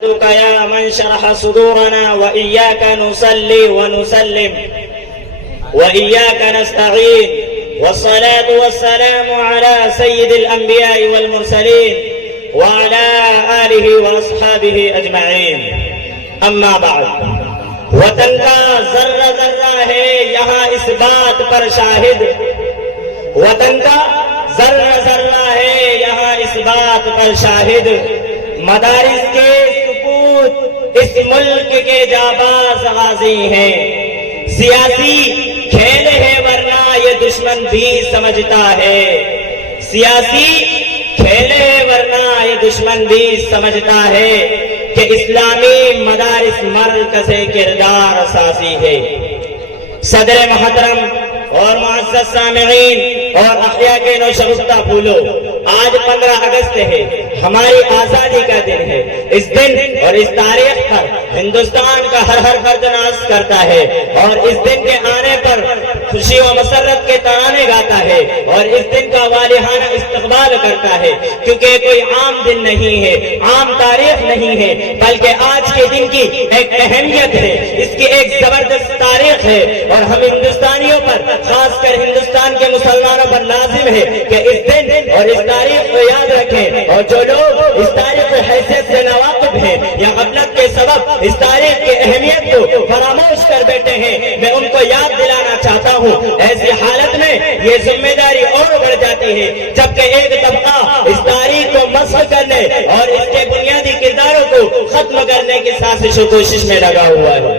يا من شرح صدورنا وإياك نصلي ونسلم وإياك نستعين والصلاة والسلام على سيد الأنبياء والمرسلين وعلى آله وأصحابه أجمعين أما بعد وطن کا ذرہ ذرہ ہے یہاں اس بات پر شاہد وطن کا ذرہ ذرہ ہے یہاں اس بات پر شاہد مدارس کے سپوت اس ملک کے جاباز غازی ہیں سیاسی کھیل ہے ورنہ یہ دشمن بھی سمجھتا ہے سیاسی کھیل ہے ورنہ یہ دشمن بھی سمجھتا ہے کہ اسلامی مدارس مرکز کردار اساسی ہے صدر محترم اور معزز سامعین اور احیاء کے نوشگفتہ پھولو آج 15 اگست ہے ہماری آزادی کا دن ہے اس دن اور اس تاریخ پر ہندوستان کا ہر فرد ناز کرتا ہے اور اس دن کے آنے پر خوشی و مسرت کے ترانے گاتا ہے اور اس دن کا والہانہ استقبال کرتا ہے کیونکہ کوئی عام دن نہیں ہے عام تاریخ نہیں ہے بلکہ آج کے دن کی ایک اہمیت ہے اس کی ایک زبردست تاریخ ہے اور ہم ہندوستانیوں پر خاص کر ہندوستان کے مسلمانوں پر لازم ہے کہ اس دن اور اس تاریخ کو یاد رکھیں اور جو لوگ اس تاریخ کی حیثیت سے ناواقف ہیں یا غفلت کے سبب اس تاریخ کی اہمیت کو فراموش کر بیٹھے ہیں میں ان کو یاد دلانا چاہتا ہوں ایسی حالت میں یہ ذمہ داری اور بڑھ جاتی ہے جبکہ ایک طبقہ اس تاریخ کو مسخ کرنے اور اس کے بنیادی کرداروں کو ختم کرنے کی سازش و کوشش میں لگا ہوا ہے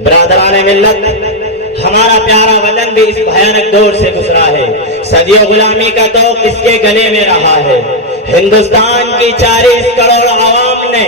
برادران ملت ہمارا پیارا وطن بھی اس بھیانک دور سے گزرا ہے صدیوں غلامی کا توق اس کے گلے میں رہا ہے ہندوستان کی 40 کروڑ عوام نے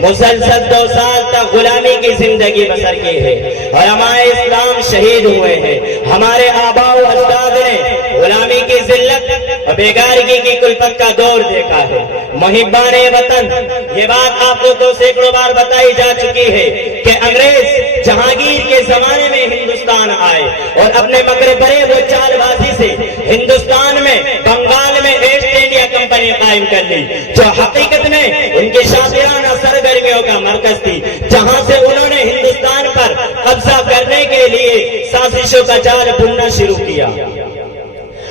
مسلسل 2 سال تک غلامی کی زندگی بسر کی ہے علماء اسلام شہید ہوئے ہیں ہمارے آباء و اجداد نے غلامی کی ذلت اور بیگارگی کی کلفت کا دور دیکھا ہے محبان وطن یہ بات آپ کو 2 سینکڑوں بار بتائی جا چکی ہے کہ انگریز جہانگیر کے زمانے میں ہندوستان آئے اور اپنے مکر بھرے وہ چال بازی سے ہندوستان میں بنگال میں ایسٹ انڈیا کمپنی قائم کر لی جو حقیقت میں ان کی شاطرانہ سرگرمیوں کا مرکز تھی جہاں سے انہوں نے ہندوستان پر قبضہ کرنے کے لیے سازشوں کا جال بننا شروع کیا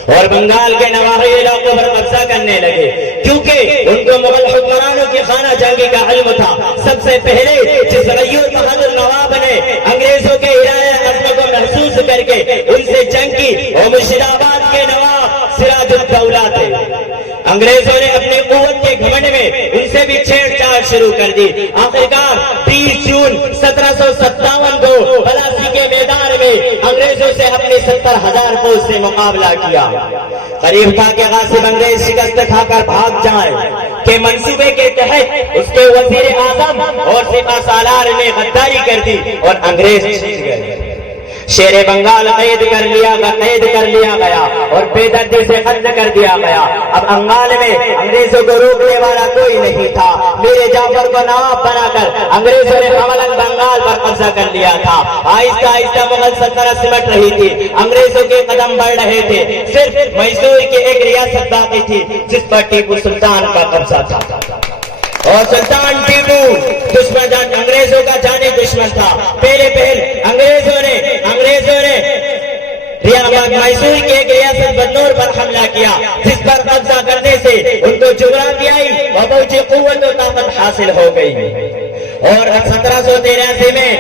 اور بنگال کے نواحی علاقوں پر قبضہ کرنے لگے کیونکہ ان کو مغل حکمرانوں کی خانہ جنگی کا علم تھا سب سے پہلے جس غیور بہادر نواب نے انگریزوں کے ارادے عزم کو محسوس کر کے ان سے جنگ کی وہ مرشد آباد کے نواب سراج الدولہ تھے انگریزوں نے اپنی قوت کے گھمنڈ میں ان سے بھی چھیڑ چھاڑ شروع کر دی آخرکار 30 جون 1757 کو پلاسی کے میدان میں انگریزوں سے اپنی 70,000 فوج سے مقابلہ کیا قریب تھا کہ غاصب انگریز شکست کھا کر بھاگ جائیں کہ منصوبے کے تحت اس کے وزیر اعظم اور سپہ سالار نے غداری کر دی اور انگریز جیت گئے شیر بنگال قید کر لیا گیا اور بے دردی سے ختم کر دیا گیا اب بنگال میں انگریزوں کو روکنے والا کوئی نہیں تھا میرے جعفر کو نواب بنا کر انگریزوں نے عملاً بنگال پر قبضہ کر لیا تھا آہستہ آہستہ مغل سلطنت سمٹ رہی تھی انگریزوں کے قدم بڑھ رہے تھے صرف میسور کی ایک ریاست باقی تھی جس پر ٹیپو سلطان کا قبضہ تھا اور سلطان ٹیپو دشمن انگریزوں کا جانی دشمن تھا پہلے انگریزوں نے میسور کی ایک ریاست بنور پر حملہ کیا جس پر قبضہ کرنے سے ان کو جغرافیائی اور فوجی قوت و طاقت حاصل ہو گئی اور 1783 میں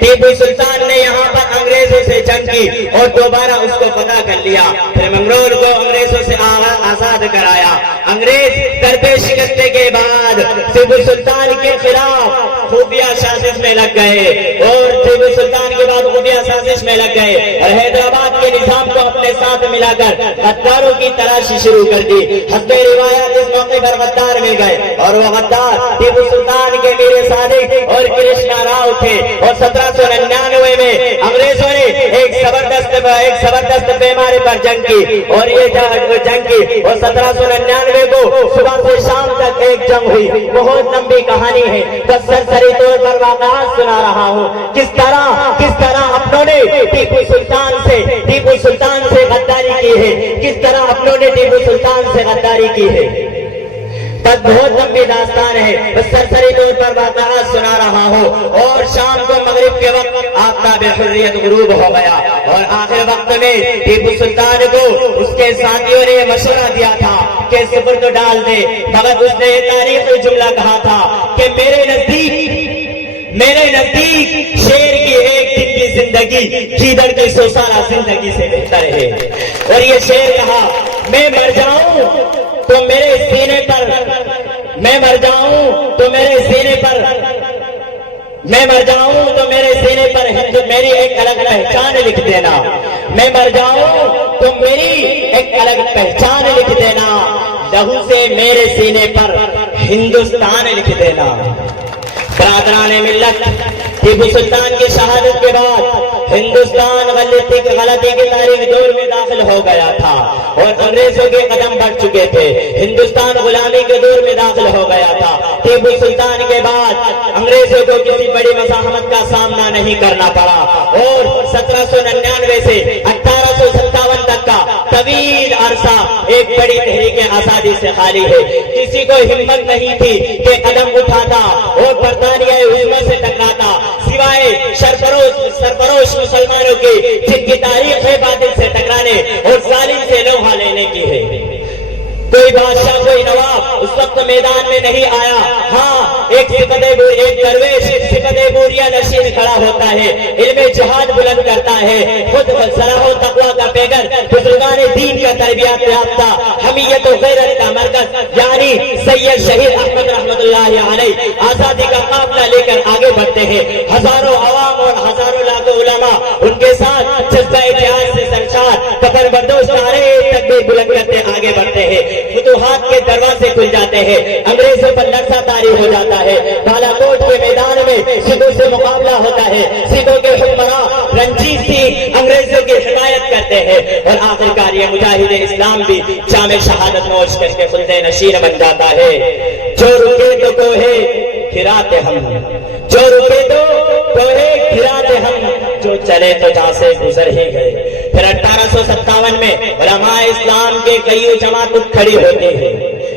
ٹیپو سلطان نے یہاں پر انگریزوں سے جنگ کی اور دوبارہ اس کو فتح کر لیا پھر منگلور کو انگریزوں سے آزاد کرایا انگریز درپے شکست کے بعد ٹیپو سلطان کے خلاف خفیہ سازش میں لگ گئے اور ٹیپو سلطان کے بعد خفیہ سازش میں لگ گئے اور حیدرآباد کے نظام کو اپنے ساتھ ملا کر غداروں کی تلاشی شروع کر دی حسب روایات اس موقع پر غدار مل گئے اور وہ غدار ٹیپو سلطان کے میر صادق اور کرشنا راؤ تھے اور 1799 میں انگریزوں نے ایک زبردست بیماری پر جنگ کی اور یہ جنگ کی اور 1799 کو صبح سے شام تک ایک جنگ ہوئی بہت لمبی کہانی ہے بس سرسری طور پر واقعات سنا رہا ہوں کس طرح اپنوں نے ٹیپو سلطان سے غداری کی ہے کس طرح اپنوں نے ٹیپو سلطان سے غداری کی ہے بس بہت لمبی داستان ہے، بس سرسری طور پر واقعات سنا رہا ہوں۔ اور شام کو مغرب کے وقت آفتاب حریت غروب ہو گیا، اور آخر وقت میں ٹیپو سلطان کو اس کے ساتھیوں نے یہ مشورہ دیا تھا کہ سپرد ڈال دے، مگر اس نے یہ تاریخی جملہ کہا تھا کہ میرے نزدیک شیر کی ایک دن کی زندگی گیدڑ کی 100 سالہ زندگی سے بہتر ہے۔ اور یہ شیر کہا، میں مر جاؤں تو میرے سینے پر میں مر جاؤں تو میرے سینے پر میری ایک الگ پہچان لکھ دینا، میں مر جاؤں تو میری ایک الگ پہچان لکھ دینا، لہو سے میرے سینے پر ہندوستان لکھ دینا۔ برادران ملت، ٹیپو سلطان کی شہادت کے بعد ہندوستان غلطی کی تاریخ دور میں داخل ہو گیا تھا، اور انگریزوں کے قدم بڑھ چکے تھے۔ ہندوستان غلامی کے دور میں داخل ہو گیا تھا۔ ٹیپو سلطان کے بعد انگریزوں کو کسی بڑی مزاحمت کا سامنا نہیں کرنا پڑا، اور 1799 سے 1857 تک کا طویل عرصہ ایک بڑی تحریک آزادی سے خالی ہے۔ کسی کو ہمت نہیں تھی کہ قدم اٹھاتا اور برطانیہ عظمیٰ سے ٹکراتا، سوائے سرفروش مسلمانوں کی، جن کی تاریخ ہے باطل سے ٹکرانے اور ظالم سے لوہا لینے کی ہے۔ کوئی بادشاہ، کوئی نواب اس وقت میدان میں نہیں آیا۔ ہاں، ایک درویش صفت بوریا نشین کھڑا ہوتا ہے، علم جہاد بلند کرتا ہے، خود صلاح و تقوی کا پیگر، بزرگان دین کا تربیت یافتہ، حمیت و غیرت کا مرکز، یعنی سید شہید احمد رحمت اللہ علیہ آزادی کا قافلہ لے کر آگے بڑھتے ہیں۔ ہزاروں عوام اور ہزاروں لاکھوں علماء ان کے ساتھ جذبہ جہاد سے سرشار کفر بردوش نعرے تکبیر بلند کرتے آگے بڑھتے ہیں۔ فتوحات کے دروازے کھل جاتے ہیں، انگریزوں پر لرزہ طاری ہو جاتا ہے۔ بالا کوٹ کے میدان میں سکھوں سے مقابلہ ہوتا ہے، سکھوں کے حکمراں رنجیت سنگھ انگریزوں کی حمایت کرتے ہیں، اور آخرکار یہ مجاہد اسلام بھی جامع شہادت نوش کر کے خلد نشین بن جاتا ہے۔ جو رکے تو کوہے گراتے ہم، جو رکے تو کوہے گراتے ہم، جو چلے تو جہاں سے گزر ہی گئے۔ پھر 1857 میں علماء اسلام کے کئی جماعت کھڑی ہوتی ہے،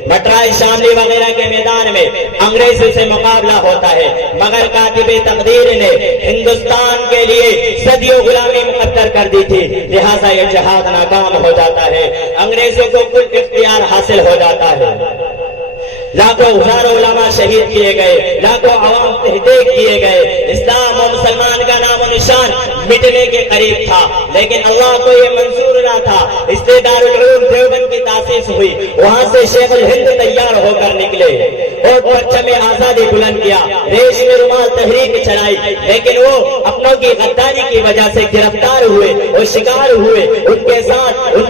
مٹرائی شاملی وغیرہ کے میدان میں انگریزوں سے مقابلہ ہوتا ہے، مگر کاتب تقدیر نے ہندوستان کے لیے صدیوں غلامی مقدر کر دی تھی، لہذا یہ جہاد ناکام ہو جاتا ہے، انگریزوں کو کل اختیار حاصل ہو جاتا ہے۔ لاکھوں ہزاروں علماء شہید کیے گئے، لاکھوں عوام تحریک کیے گئے، اسلام اور مسلمان کا نام و نشان مٹنے کے قریب تھا، لیکن اللہ کو یہ منظور نہ تھا، اس لیے دارالعلوم دیوبند کی تاسیس ہوئی، وہاں سے شیخ الہند تیار ہو کر نکلے اور پرچم آزادی بلند کیا، ریش میں رومال تحریک چلائی، لیکن وہ اپنوں کی غداری کی وجہ سے گرفتار ہوئے اور شکار ہوئے، ان کے ساتھ ان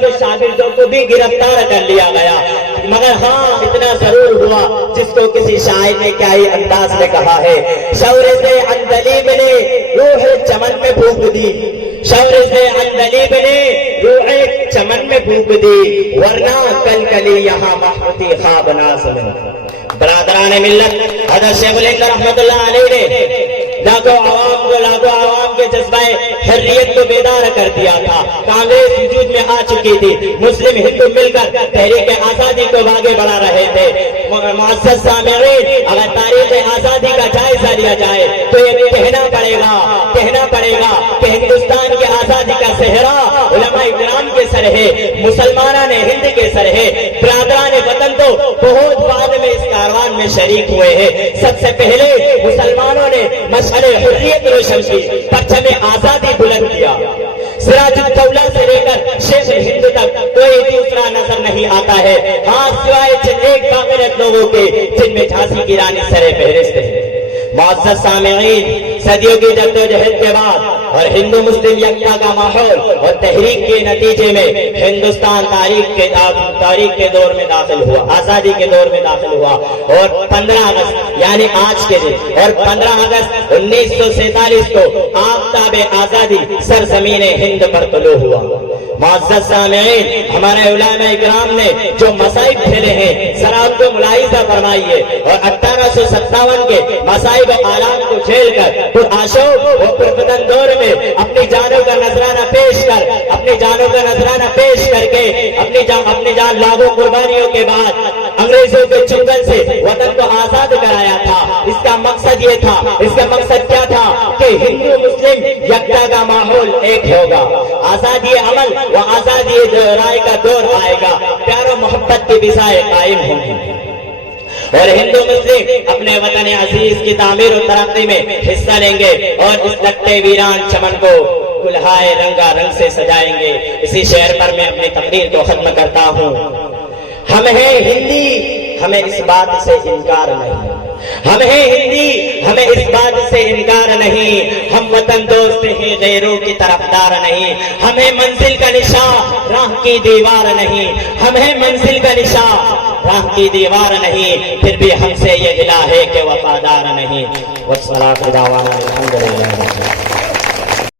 کے شاگردوں کو بھی گرفتار کر لیا گیا، مگر ہاں اتنا ضرور ہوا جس کو کسی شاعر نے کیا ہی انداز میں کہا ہے، شور سے اندلیب نے روح چمن میں پھونک دی، شور سے اندلیب نے روح چمن میں پھونک دی، ورنہ کل کلی یہاں محمودی خواب ناز میں۔ برادران ملت، حضرت شیخ الہند رحمت اللہ علیہ نے لاکھوں عوام کے جذبہ حریت کو بیدار کر دیا تھا، کانگریس وجود میں آ چکی تھی، مسلم ہندو مل کر تحریک آزادی کو آگے بڑھا رہے تھے۔ معزز سامعین، اگر تاریخ آزادی کا جائزہ لیا جائے تو یہ کہنا پڑے گا کہ ہندوستان کی آزادی کا صحرا علماء کرام کے سر ہے، مسلمانان ہند کے سر ہے، برادران وطن تو بہت بعد میں اس کاروان میں شریک ہوئے ہیں۔ سب سے پہلے مسلمانوں نے مشعل حریت روشن کی، پرچم آزادی بلند کیا، سراج الدولہ سے لے کر شیخ الہند تک کوئی دوسرا نظر نہیں آتا ہے، ہاں سوائے چند ایک باغرت لوگوں کے جن میں جھانسی کی رانی سر فہرست ہے۔ معزز سامعین، صدیوں کی جدوجہد کے بعد اور ہندو مسلم یکتا کا ماحول اور تحریک کے نتیجے میں ہندوستان تاریخ کے دور میں داخل ہوا، آزادی کے دور میں داخل ہوا، اور 15 اگست یعنی آج کے دن اور 15 اگست 1947 کو آفتاب آزادی سرزمین ہند پر طلوع ہوا۔ معزز سامعین، ہمارے علماء اکرام نے جو مصائب پھیلے ہیں ذرا ان کو ملاحظہ فرمائیے، اور 1857 کے مصائب آلام کو جھیل کر پرآشوب و پرفتن دور میں اپنی جانوں کا نذرانہ پیش کر کے اپنی جان لاکھوں قربانیوں کے بعد انگریزوں کے چنگل سے وطن کو آزاد کرایا تھا۔ اس کا مقصد یہ تھا، اس کا مقصد کیا تھا کہ ہندو مسلم یکتا کا ماحول ایک ہوگا، آزادی عمل و آزادی رائے کا دور آئے گا، پیار و محبت کی بسائیں قائم ہوں گی، اور ہندو مسلم اپنے وطن عزیز کی تعمیر و ترقی میں حصہ لیں گے، اور اس لگتے ویران چمن کو کلہائے رنگا رنگ سے سجائیں گے۔ اسی شعر پر میں اپنی تقریر کو ختم کرتا ہوں۔ ہم ہیں ہندی، ہمیں اس بات سے انکار نہیں، ہم ہیں ہندی، ہمیں اس بات سے انکار نہیں، ہم وطن دوست ہیں، غیروں کی طرفدار نہیں، ہمیں منزل کا نشان راہ کی دیوار نہیں، ہمیں منزل کا نشان راہ کی دیوار نہیں، پھر بھی ہم سے یہ گلہ ہے کہ وفادار نہیں۔ والصلاۃ والسلام علی الحمدللہ۔